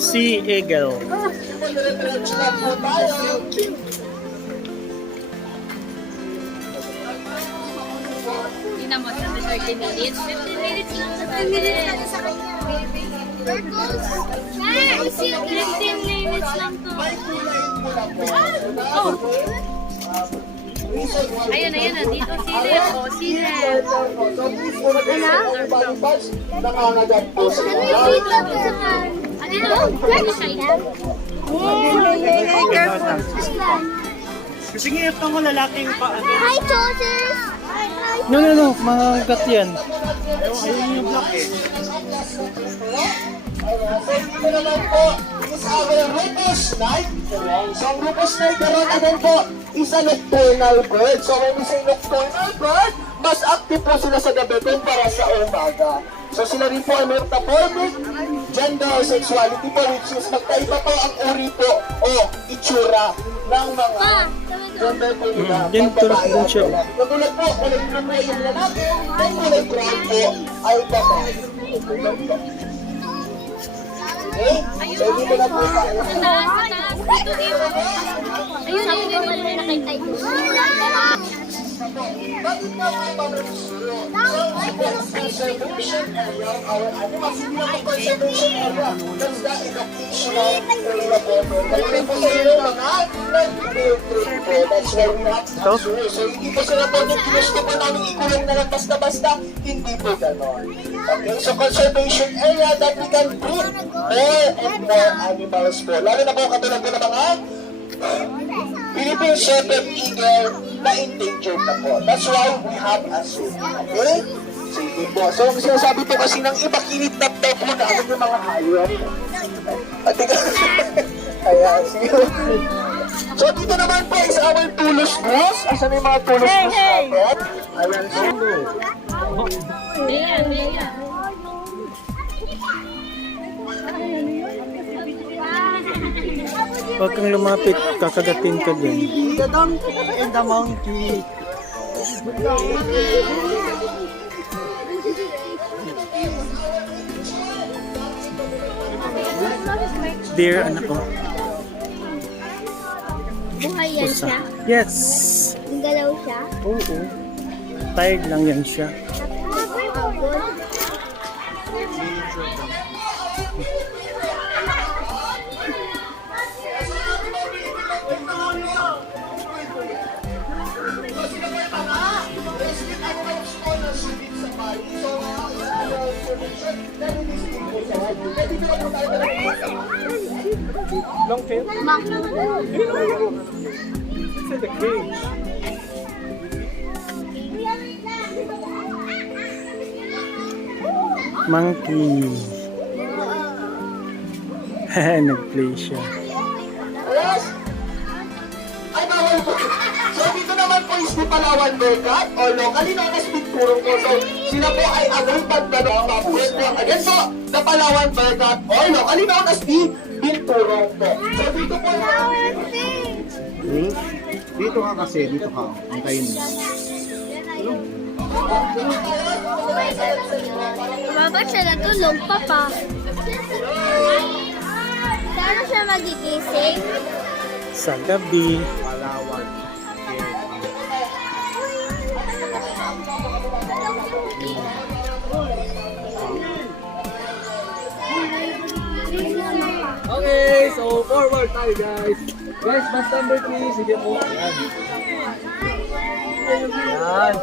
Sea eagle. Tingnan mo, 30 minutes. 15 minutes lang sa 15 minutes sa kanya. Turtles? 15 minutes lang to. Oh! Ayun, ayun na. Dito silip. O, silip. Ano? Nangangagat po sa Ano yung dito? Ano yun? Ano siya ito? Kasi ngayon pang lalaking pa. Hi, Joseph! No. Mga gat yan. Ayun yung black eh. So, dito naman po is our Rufus Knight. So, ang Rufus Knight karoon naman po is a nocturnal bird. So, when we say nocturnal bird, mas active po sila sa gabi kumpara sa umaga. So, sila rin po ay may metaphobic gender or sexuality po, which is magkaiba po ang uri po o itsura ng mga gender po nila. Yan, tulad din siya. Katulad po, kulay blue po yung lalaki, ang kulay brown po ay babae. Okay? So, dito na po tayo. Sa taas, sa taas. Dito, dito. Ayun, ayun, ayun. Nakita ito. Bakit nga po pamarisyo? Conservation area, our animals, hindi naman conservation area. That's the educational area po. Kaya po sa inyo mga nag-field trip po. That's why we have to do. So, hindi po sila po yung ginusto po namin ikulong na lang basta-basta. Hindi po ganon. Okay, so conservation area that we can bring more and more animals po. Lalo na po katulad po ng mga Philippine Shepherd Eagle na endangered na po. That's why we have a zoo. Okay? Sige po. So, ang sinasabi po kasi ng iba, kinidnap daw po namin yung mga hayop. At tika, ayan, sige. So, dito naman po is our Tulos Goose. Asan yung mga Tulos Goose natin? Ayan, so. Ayan, ayan. Huwag kang lumapit, kakagatin ka din. The donkey and the monkey. Dear, anak ko. Buhay yan Pusa. siya. Yes. Galaw siya. Oo. Tired lang yan siya. Long tail? It's in the cage. Monkey. Nag-play siya. Yes! Ay, bawal po. So, dito naman po is the Palawan Bearcat o locally known as Pigpurong po. So, sila po ay agoy pagdadama po. Again po, the Palawan Bearcat o locally known as the Pigpurong po. So, dito po Dito ka kasi, dito ka. Antayin mo. Baba siya natulog pa pa. Saan siya magigising? Sa gabi. Palawan. Okay, so forward tayo guys. Guys, bus number 3. Sige po. Ayan. Ayan.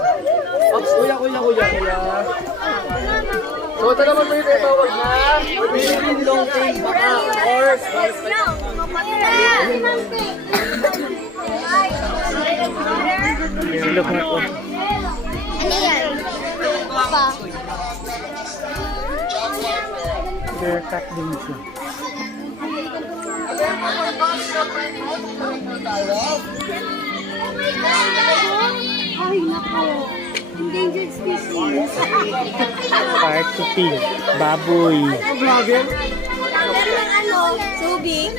Ops, kuya. So ito naman po yung tawag na Philippine Long Tail Baka or Look na ko. Ano yan? Pa. Bearcat din siya. Ay, nako. Endangered species. Part to pig. Baboy. Meron ng ano, subing.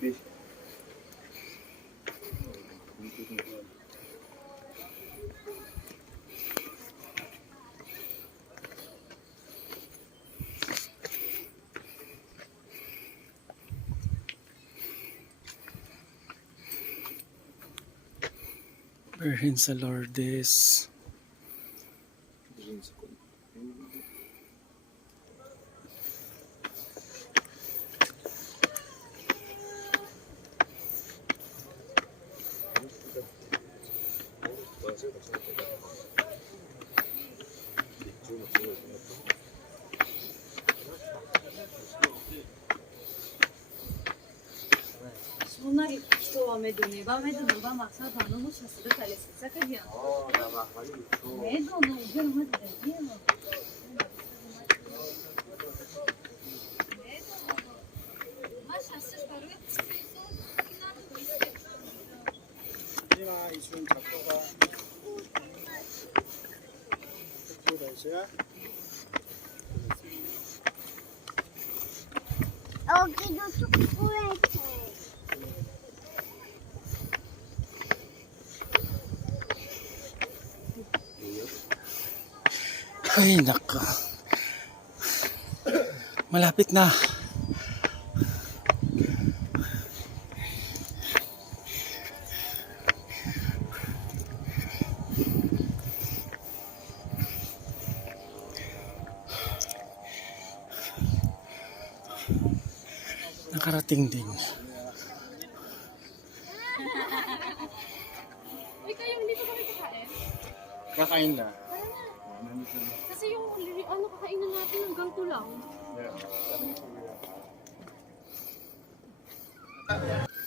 baby. Birhen sa Lourdes. 소나기 기초함에도 내밤에도 누가 막사 단어무 샷을 달랬을 사카디야. 매도 너 우겨는 하지 않냐? Lima isun 작도가 됐어요? 여기도 초콜릿. Ay, nako. Malapit na. Nakarating din. Uy, kayo hindi pa kami kakain? Kakain na. Kasi yung ano kakainan natin hanggang to lang. Yeah.